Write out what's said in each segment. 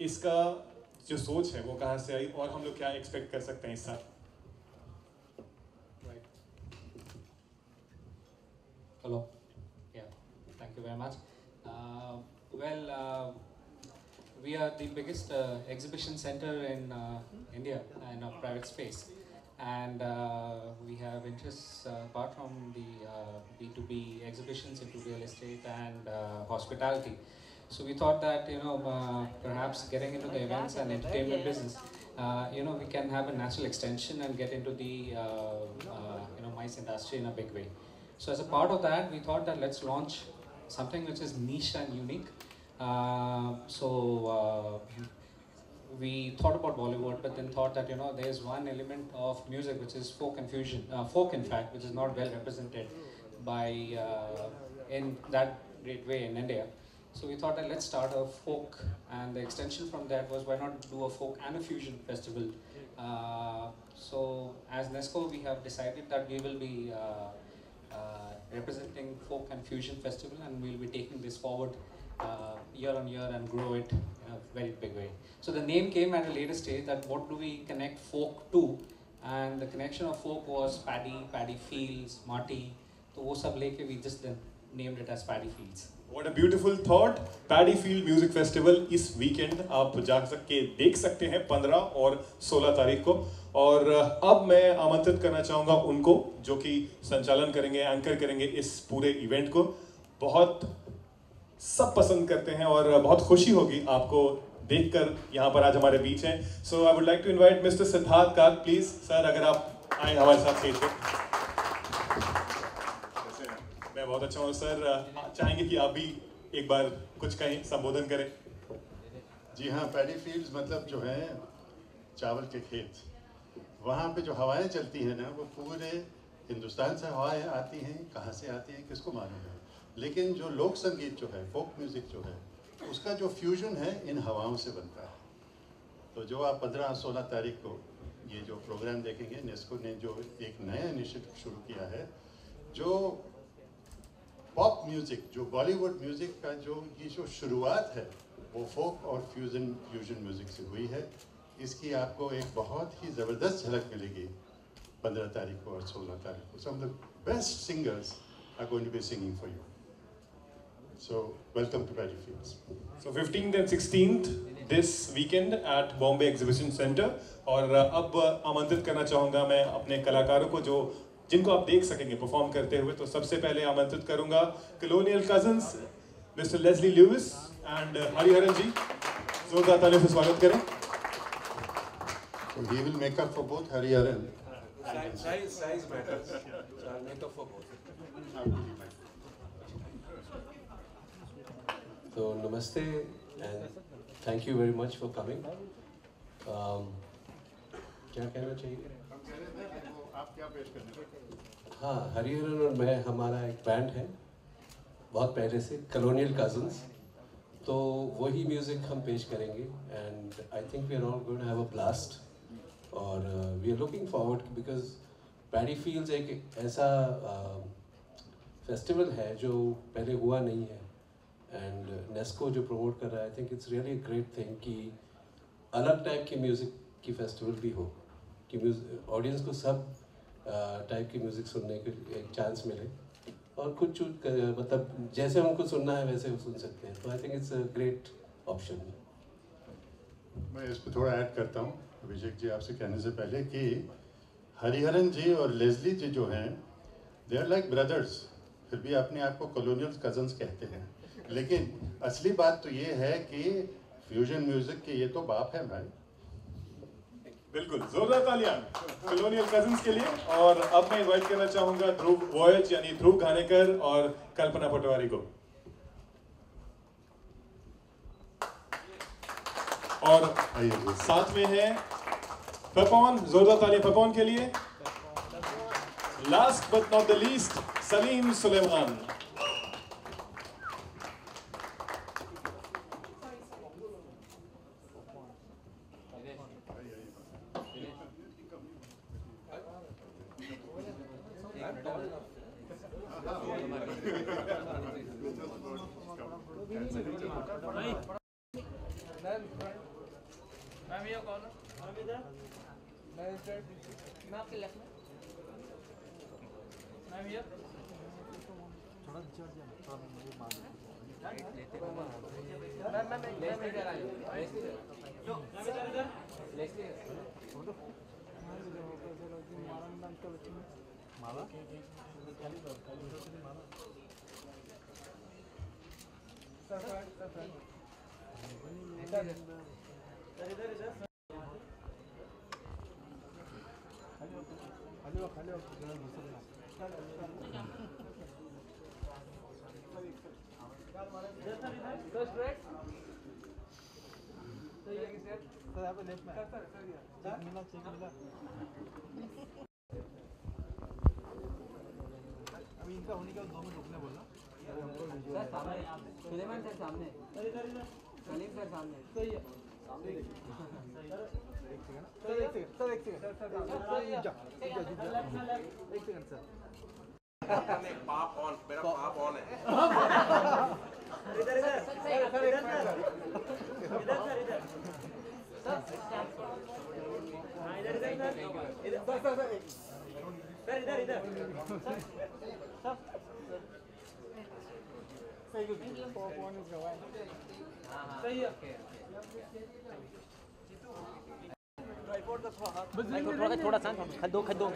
इसका जो सोच है वो कहाँ से आई और हम लोग क्या एक्सपेक्ट कर सकते हैं इस साल? Hello. Yeah. Thank you very much. We are the biggest exhibition center in India in a private space, and we have interests apart from the B2B exhibitions into real estate and hospitality. So we thought that perhaps getting into the events and entertainment business, we can have a natural extension and get into the MICE industry in a big way. So as a part of that, we thought that let's launch something which is niche and unique. We thought about Bollywood, but then thought that there's one element of music which is folk and fusion, folk in fact, which is not well represented by in that great way in India. So we thought that let's start a folk, and the extension from that was why not do a folk and a fusion festival. So as Nesco, we have decided that we will be representing folk and fusion festival, and we'll be taking this forward year on year and grow it in a very big way. So the name came at a later stage that what do we connect folk to, and the connection of folk was paddy fields, Marty. So वो सब लेके we just then named it as Paddy Fields. What a beautiful thought. Paddy Field Music Festival इस weekend आप जा के देख सकते हैं 15 और 16 तारीख को। और अब मैं आमंत्रित करना चाहूँगा उनको जो कि संचालन करेंगे, एंकर करेंगे इस पूरे इवेंट को। बहुत सब पसंद करते हैं और बहुत खुशी होगी आपको देखकर यहाँ पर आज हमारे बीच हैं। So I would like to invite mister Siddharth Kag, please sir अगर आप आए हमारे साथ स्टेज पे। मैं बहुत अच्छा हूँ सर, चाहेंगे कि आप भी एक बार कुछ कहें, संबोधन करें। जी हाँ, पैडी फील्ड्स मतलब जो है चावल के खेत, वहाँ पे जो हवाएं चलती हैं ना, वो पूरे हिंदुस्तान से हवाएं आती हैं, कहाँ से आती हैं किसको मालूम है। लेकिन जो लोक संगीत जो है, फोक म्यूज़िक जो है, उसका जो फ्यूजन है इन हवाओं से बनता है। तो जो आप 15-16 तारीख को ये जो प्रोग्राम देखेंगे, नेस्को ने जो एक नया इनिशिएटिव शुरू किया है, जो पॉप म्यूज़िक, जो बॉलीवुड म्यूज़िक का ये जो शुरुआत है, वो फोक और फ्यूजन म्यूज़िक से हुई है। इसकी आपको एक बहुत ही ज़बरदस्त झलक मिलेगी 15 तारीख को और 16 तारीख को। Some of the best singers are going to be singing for you. So welcome to Paddy Fields. So 15th and 16th this weekend at Bombay Exhibition Center। और अब आमंत्रित करना चाहूँगा मैं अपने कलाकारों को जो जिनको आप देख सकेंगे परफॉर्म करते हुए। तो सबसे पहले आमंत्रित करूँगा colonial cousins, mister Leslie Lewis and Hariharan ji, जोरदार तालियों से स्वागत करें। So he will make up for both Hariharan. Size matters. So I'll make up for both. So namaste and thank you very much for coming. क्या कहना चाहिए? आप क्या पेश करने? हाँ, हरिहरन और मैं, हमारा एक बैंड है बहुत पहले से, कॉलोनियल कजन्स। तो वही म्यूज़िक हम पेश करेंगे and I think we are all going to have a blast. और we are looking forward because paddy fields एक ऐसा फेस्टिवल है जो पहले हुआ नहीं है एंड नेस्को जो प्रमोट कर रहा है, I think it's really great thing कि अलग टाइप की म्यूज़िक की फेस्टिवल भी हो, कि ऑडियंस को सब टाइप की म्यूज़िक सुनने के एक चांस मिले और कुछ चूज मतलब जैसे उनको सुनना है वैसे वो सुन सकते हैं। तो I think it's a great option. मैं इस पर थोड़ा ऐड करता हूँ अभिषेक जी, आपसे कहने से पहले कि हरिहरन जी और लेस्ली जी जो हैं, दे आर लाइक ब्रदर्स, फिर भी अपने आप को कॉलोनियल कजन्स कहते हैं। लेकिन असली बात तो ये है कि फ्यूजन म्यूजिक के ये तो बाप है भाई। बिल्कुल, जोरदार तालियां कॉलोनियल कजन्स के लिए। और अब मैं इनवाइट करना चाहूंगा ध्रुव वॉयज यानी ध्रुव घानेकर और कल्पना पटवारी को। और साथ में है पपॉन, जोरदार तालियां पपॉन के लिए। Last but not the least Salim Sulaiman. Then ma'am ये कौन है? मैम इधर। मैं आपके लेफ्ट में। मैम ये। थोड़ा नीचे हट जाना। थोड़ा मुझे मार दो। मैम इधर आ जाओ। तो मैम इधर। लेफ्ट। फोटो। माला। सर इधर खाली अभी इनका होने का 2 मिनट रुकने बोला सर सामने सुलेमान सर सामने इधर सलीम सर सामने सही है सामने देखिए सर एक सेकंड सर पाप ऑन मेरा पाप ऑन है इधर सर थोड़ा सा खद्दो कटने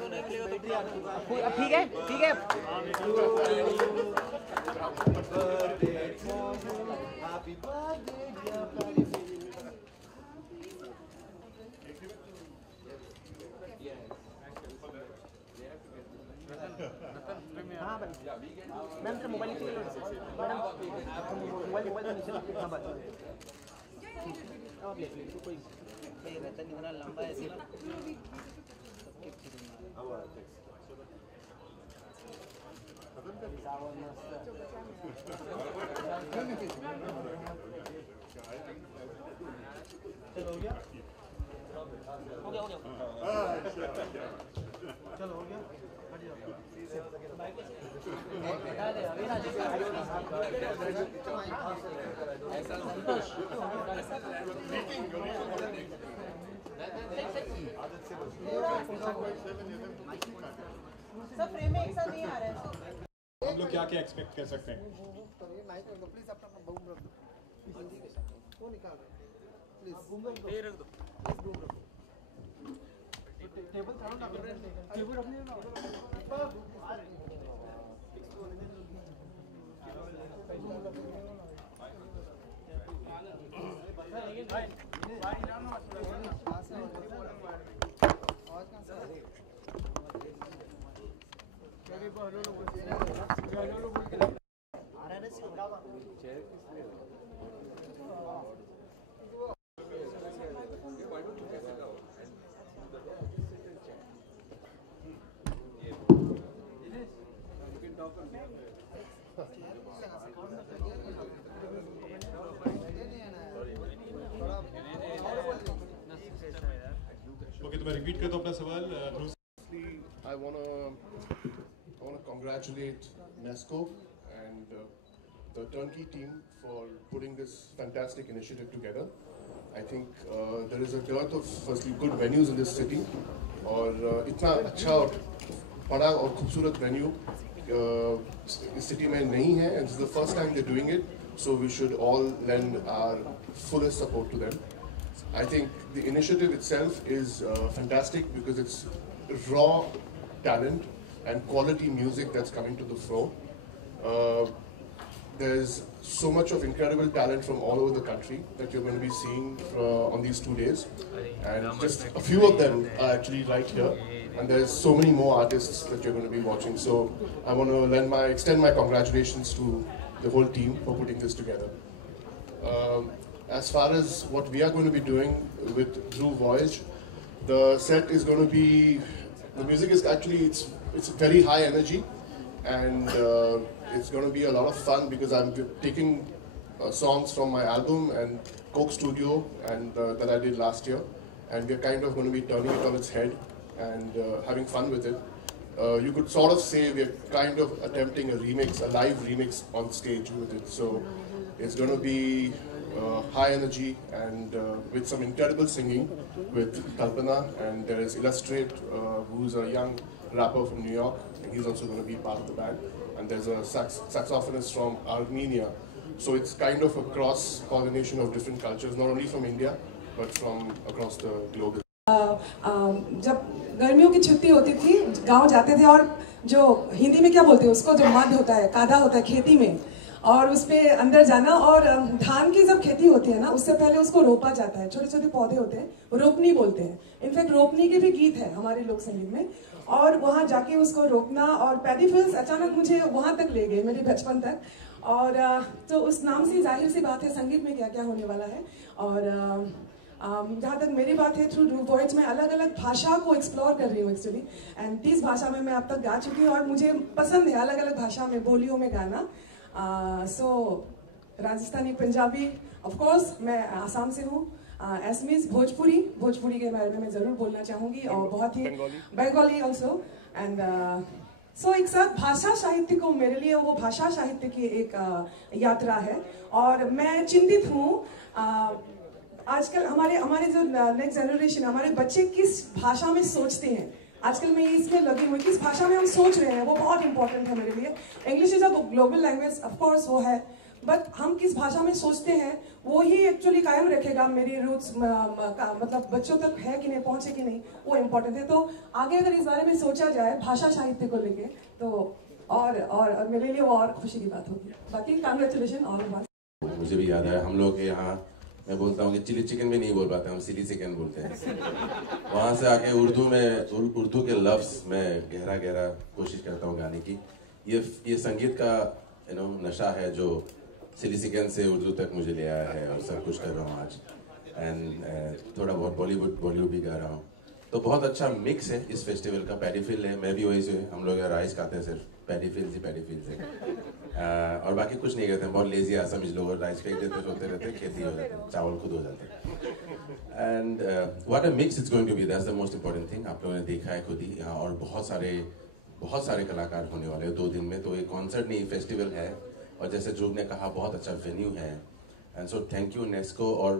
को नहीं मिलेगा ठीक है हाँ भाई मैम तेरा मोबाइल नीचे मैडम मोबाइल नीचे हाँ बस अब ले कोई रहता नहीं बना लंबा ऐसे चलो हो गया चलो हो गया सब फ्रेम में एक साथ नहीं आ रहा है हम लोग क्या एक्सपेक्ट कर सकते हैं प्लीज अपना बूम रख दो वो निकाल दो प्लीज बूम रख दो रख दो प्लीज बूम रख दो टेबल था ना टेबल रखने ना ओके तो मैं रिपीट करता हूं अपना सवाल I wanna congratulate Nesco and the Turnkey team for putting this fantastic initiative together. I think there is a dearth of firstly good venues in this city, और इतना अच्छा बड़ा और खूबसूरत venue इस city में नहीं है, and this is the first time they're doing it, so we should all lend our fullest support to them. I think the initiative itself is fantastic because it's raw talent and quality music that's coming to the fore. There's so much of incredible talent from all over the country that you're going to be seeing on these 2 days, and just a few of them are actually right here, and there's so many more artists that you're going to be watching. So I want to extend my congratulations to the whole team for putting this together. As far as what we are going to be doing with Dhruv Voyage, the set is going to be, the music is actually, it's very high energy, and it's going to be a lot of fun because I'm taking songs from my album and Coke Studio and that I did last year, and we're kind of going to be turning it on its head and having fun with it. You could sort of say we're kind of attempting a remix, a live remix on stage with it. So it's going to be high energy and with some incredible singing with Kalpana, and there is Illustrate, who's a young rapper from New York. He's also going to be part of the band, and there's a saxophonist from Armenia. So it's kind of a cross-pollination of different cultures, not only from India, but from across the globe. जब गर्मियों की छुट्टी होती थी, गांव जाते थे, और जो हिंदी में क्या बोलते हैं उसको, जो मध होता है, कादा होता है खेती में, और उस पे अंदर जाना, और धान की जब खेती होती है ना, उससे पहले उसको रोपा जाता है, छोटे छोटे पौधे होते हैं, रोपनी बोलते हैं। इनफैक्ट रोपनी के भी गीत है हमारे लोक संगीत में, और वहाँ जाके उसको रोपना, और पैडी फील्ड्स अचानक मुझे वहाँ तक ले गए, मेरे बचपन तक, और तो उस नाम से जाहिर सी बात है संगीत में क्या क्या होने वाला है। और जहाँ तक मेरी बात है, थ्रू वॉइस में अलग अलग भाषा को एक्सप्लोर कर रही हूँ एक्चुअली, एंड 30 भाषा में मैं अब तक गा चुकी हूँ, और मुझे पसंद है अलग अलग भाषा में, बोलियों में गाना। सो राजस्थानी, पंजाबी, ऑफ कोर्स मैं आसाम से हूँ, असमीज, भोजपुरी के बारे में मैं ज़रूर बोलना चाहूँगी, और बहुत ही बंगाली ऑल्सो, एंड सो एक साथ भाषा साहित्य को, मेरे लिए वो भाषा साहित्य की एक यात्रा है, और मैं चिंतित हूँ आजकल हमारे जो नेक्स्ट जनरेशन, हमारे बच्चे किस भाषा में सोचते हैं। आजकल मैं इसमें लगी हुई, किस भाषा में हम सोच रहे हैं, वो बहुत इंपॉर्टेंट है मेरे लिए। English is a global language, of course वो है, बट हम किस भाषा में सोचते हैं वो ही एक्चुअली कायम रखेगा मेरी रूट्स, मतलब बच्चों तक है कि नहीं, पहुंचे कि नहीं, वो इम्पोर्टेंट है। तो आगे अगर इस बारे में सोचा जाए भाषा साहित्य को लेके, तो और मेरे लिए वो और खुशी की बात होगी। बाकी कांग्रेचुलेशन ऑल ऑफ अस। मुझे भी याद है, हम लोग यहाँ, मैं बोलता हूँ कि चिली चिकन भी नहीं बोल पाते, हम चिली चिकन बोलते हैं। वहाँ से आके उर्दू के लफ्ज़ मैं गहरा कोशिश करता हूँ गाने की। ये संगीत का नशा है जो चिली चिकन से उर्दू तक मुझे ले आया है, और सब कुछ कर रहा हूँ आज, एंड थोड़ा बहुत बॉलीवुड भी गा रहा हूँ। तो बहुत अच्छा मिक्स है इस फेस्टिवल का। पैडी फील्ड है, मैं भी वही से, हम लोग राइस खाते हैं, सिर्फ पैडी फील्ड है, और बाकी कुछ नहीं करते हैं। बहुत लेजी आसामीज लोग, राइस फेंक देते, सोते रहते, खेती हो जाती है, चावल खुद हो जाते हैं। And what a mix it's going to be, that's the most important thing. आप लोगों ने देखा है खुद ही यहाँ, और बहुत सारे कलाकार होने वाले हैं 2 दिन में। तो ये कॉन्सर्ट नहीं, फेस्टिवल है, और जैसे ध्रुव ने कहा बहुत अच्छा वेन्यू है, and so thank you Nesco. और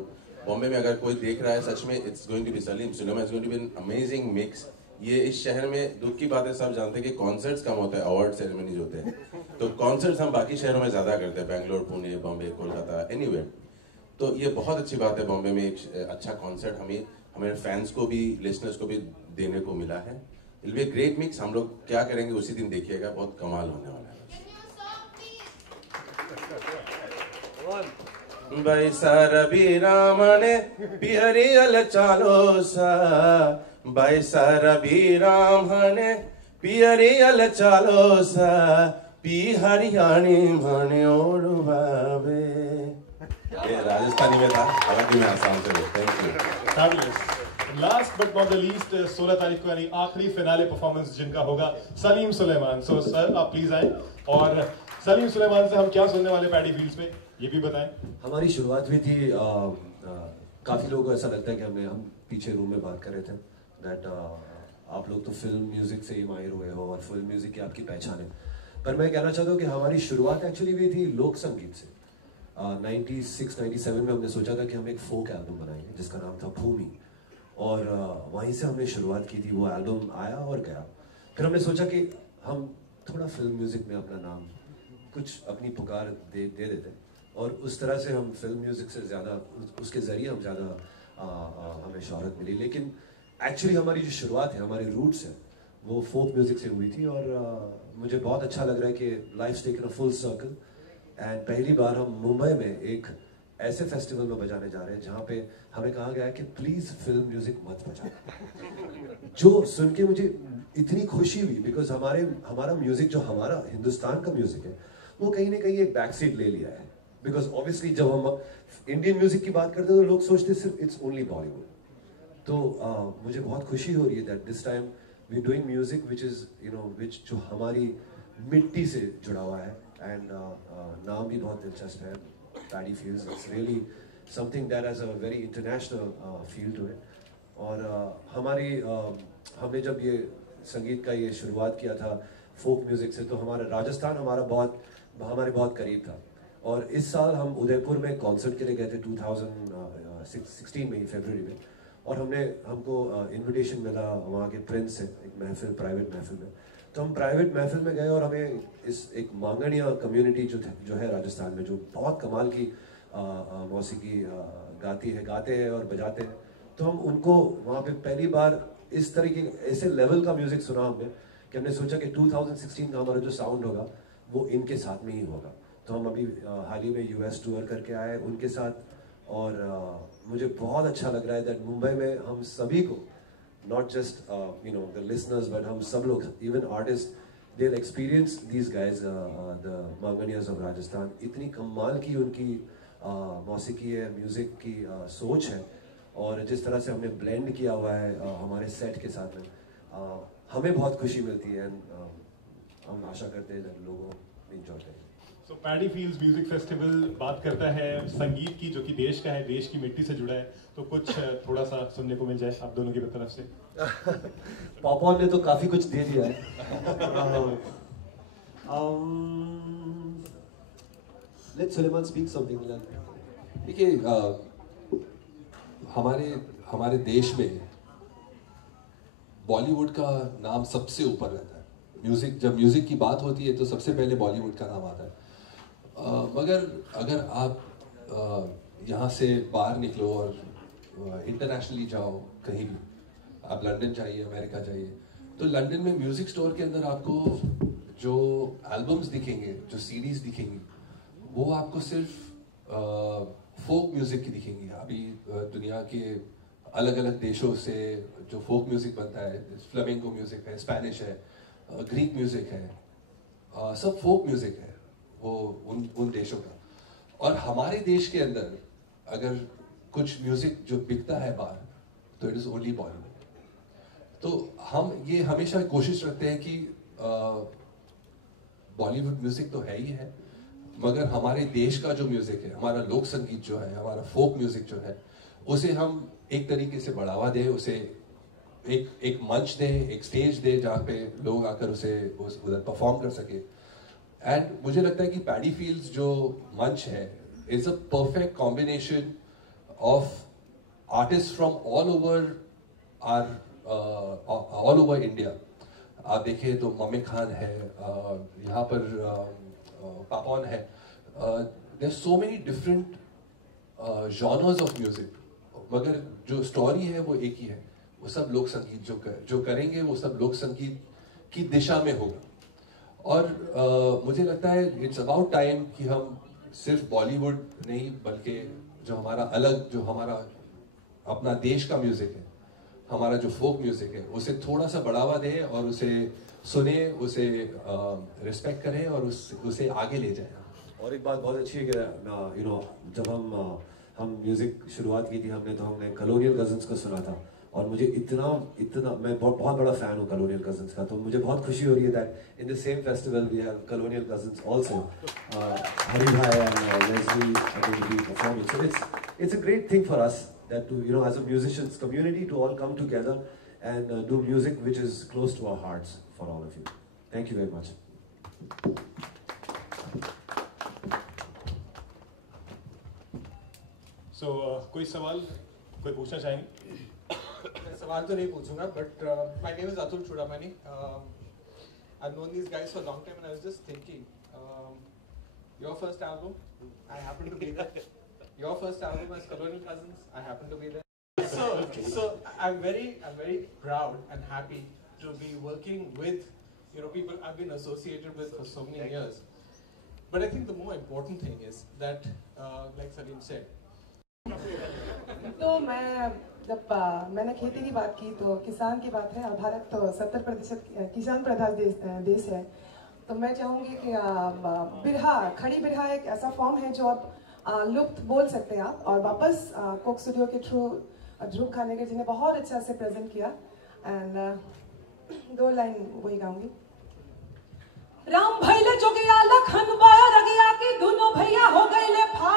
बॉम्बे में अगर कोई देख रहा है, सच में it's going to be Salim cinema, it's going to be an amazing mix. ये इस शहर में दुख की बात है, सब जानते हैं कि कॉन्सर्ट्स कम होते हैं, अवार्ड सेरेमनीज होते हैं, तो कॉन्सर्ट्स हम बाकी शहरों में ज़्यादा करते हैं, बेंगलोर, पुणे, बॉम्बे, कोलकाता, एनीवेयर। तो ये बहुत अच्छी बात है, बॉम्बे में एक अच्छा कॉन्सर्ट हमें फैंस को भी, लिसनर्स को भी देने को मिला है। It will be a great mix. हम लोग क्या करेंगे उसी दिन देखिएगा, बहुत कमाल होने वाला है। बैसार बीरामने पिहरियल चालो सा, बैसार बीरामने पिहरियल चालो सा, पिहरियाणी मने और बाबे। ये राजस्थानी में था, हालांकि मैं आसाम से हूँ। Thank you. Last but not the least, 16 तारीख को यानी आखिरी फिनाले परफॉर्मेंस जिनका होगा, सलीम सुलेमान। सो सर आप प्लीज आए, और सलीम सुलेमान से हम क्या सुनने वाले पैडी फील्ड्स में, ये भी बताएं। हमारी शुरुआत हुई थी, काफ़ी लोगों को ऐसा लगता है कि हम पीछे रूम में बात कर रहे थे दैट आप लोग तो फिल्म म्यूज़िक से ही माहिर हुए हो, और फिल्म म्यूज़िक की आपकी पहचान है। पर मैं कहना चाहता हूँ कि हमारी शुरुआत एक्चुअली हुई थी लोक संगीत से। 96-97 में हमने सोचा था कि हम एक फोक एल्बम बनाएंगे जिसका नाम था भूमि, और वहीं से हमने शुरुआत की थी। वो एल्बम आया और गया। फिर हमने सोचा कि हम थोड़ा फिल्म म्यूज़िक में अपना नाम, कुछ अपनी पुकार दे देते, और उस तरह से हम फिल्म म्यूज़िक से ज़्यादा, उसके ज़रिए हम ज़्यादा हमें शोहरत मिली। लेकिन एक्चुअली हमारी जो शुरुआत है, हमारी रूट्स है, वो फोक म्यूज़िक से हुई थी। और मुझे बहुत अच्छा लग रहा है कि life's taken a full circle, and पहली बार हम मुंबई में एक ऐसे फेस्टिवल में बजाने जा रहे हैं जहाँ पे हमें कहा गया है कि प्लीज़ फिल्म म्यूज़िक मत बजाना। जो सुन के मुझे इतनी खुशी हुई, बिकॉज हमारा म्यूज़िक, जो हमारा हिंदुस्तान का म्यूज़िक है, वो कहीं ना कहीं एक बैक सीट ले लिया है। बिकॉज ऑब्वियसली जब हम इंडियन म्यूज़िक की बात करते हैं तो लोग सोचते सिर्फ इट्स ओनली बॉलीवुड। तो मुझे बहुत खुशी हो रही है that this time we doing music which is which जो हमारी मिट्टी से जुड़ा हुआ है। एंड नाम भी बहुत दिलचस्प है, paddy fields. It's really something that has a very international feel to it. और हमने जब ये संगीत का ये शुरुआत किया था फोक म्यूज़िक से, तो हमारा राजस्थान हमारे बहुत करीब था। और इस साल हम उदयपुर में कॉन्सर्ट के लिए गए थे 2016 में, फरवरी में, और हमको इनविटेशन मिला वहाँ के प्रिंस से एक महफिल, प्राइवेट महफिल में। तो हम प्राइवेट महफिल में गए और हमें एक मांगणिया कम्युनिटी जो है राजस्थान में, जो बहुत कमाल की मौसीकी गाते हैं और बजाते हैं, तो हम उनको वहाँ पे पहली बार इस तरीके ऐसे लेवल का म्यूजिक सुना हमने कि हमने सोचा कि 2016 का हमारा जो साउंड होगा वो इनके साथ में ही होगा। तो हम अभी हाल ही में US टूर करके आए उनके साथ, और मुझे बहुत अच्छा लग रहा है दैट मुंबई में हम सभी को, not just the listeners, but हम सब लोग, even artists, they'll experience these guys, the Manganiyas of Rajasthan। इतनी कमाल की उनकी मौसीकी है, म्यूजिक की सोच है, और जिस तरह से हमने ब्लेंड किया हुआ है हमारे सेट के साथ में, हमें बहुत खुशी मिलती है, एंड हम आशा करते हैं लोगों एंजॉय करें। So paddy fields music festival बात करता है संगीत की, जो कि देश का है, देश की मिट्टी से जुड़ा है, तो कुछ थोड़ा सा सुनने को मिल जाए आप दोनों की तरफ से। पॉपॉन ने तो काफी कुछ दे दिया है। Let Suleiman speak something. देखिए, हमारे देश में बॉलीवुड का नाम सबसे ऊपर रहता है। जब म्यूजिक की बात होती है तो सबसे पहले बॉलीवुड का नाम आता है। मगर अगर आप यहाँ से बाहर निकलो और इंटरनेशनली जाओ कहीं भी, आप लंदन जाइए, अमेरिका जाइए, तो लंदन में म्यूजिक स्टोर के अंदर आपको जो एल्बम्स दिखेंगे, जो सीडीज दिखेंगी, वो आपको सिर्फ फोक म्यूजिक की दिखेंगी। अभी दुनिया के अलग अलग देशों से जो फोक म्यूजिक बनता है, फ्लेमेंको म्यूजिक है, स्पेनिश है, ग्रीक म्यूजिक है, सब फोक म्यूजिक है वो उन देशों का। और हमारे देश के अंदर अगर कुछ म्यूजिक जो बिकता है बाहर, तो इट इज ओनली बॉलीवुड। तो हम ये हमेशा कोशिश रखते हैं कि बॉलीवुड म्यूजिक तो है ही है, मगर हमारे देश का जो म्यूजिक है, हमारा लोक संगीत जो है, हमारा फोक म्यूजिक जो है, उसे हम एक तरीके से बढ़ावा दें, उसे एक मंच दें, एक स्टेज दें जहाँ पे लोग आकर उसे उधर परफॉर्म कर सके। एंड मुझे लगता है कि पैडी फील्ड्स जो मंच है is a perfect combination of artist from all over India. आप देखें तो मम्मी खान है, यहाँ पर पापॉन है, there so many different genres of music, मगर जो स्टोरी है वो एक ही है। वो सब लोक संगीत जो करेंगे वो सब लोक संगीत की दिशा में होगा। और मुझे लगता है इट्स अबाउट टाइम कि हम सिर्फ बॉलीवुड नहीं, बल्कि जो हमारा अपना देश का म्यूजिक है, हमारा जो फोक म्यूजिक है, उसे थोड़ा सा बढ़ावा दें और उसे सुने, उसे रिस्पेक्ट करें और उसे आगे ले जाएं। और एक बात बहुत अच्छी है कि जब हम म्यूजिक शुरुआत की थी हमने कॉलोनियल कजिन्स को सुना था, और मुझे इतना मैं बहुत बड़ा फैन हूँ कॉलोनियल कजिन्स का, तो मुझे बहुत खुशी हो रही है that in the same festival we have colonial cousins also, Hari भाई and Leslie are going to be performing. So it's a great thing for us that to as a musicians community to all come together and do music which is close to our hearts for all of you. Thank you very much. So कोई सवाल कोई पूछना चाहेंगे? मैं सवाल तो नहीं पूछूंगा, but my name is Atul Chudamani. I've known these guys for a long time, and I was just thinking, your first album, I happen to be there. Your first album as Colonial Cousins, I happen to be there. So I'm very proud and happy to be working with people I've been associated with for so many years. But I think the more important thing is that, like Salim said. तो मैंने खेती की बात की तो किसान की बात है। भारत तो 70% किसान प्रधान देश है। तो मैं चाहूँगी कि खड़ी बिरहा एक ऐसा फॉर्म है जो आप लुप्त बोल सकते हैं आप, और वापस कोक स्टूडियो के थ्रू ध्रुव खानेकर जी ने बहुत अच्छा से प्रेजेंट किया। एंड 2 लाइन वही गाऊंगी। राम भैले जोगिया लखन बार गया कि दोनों भैया हो गए ले फा,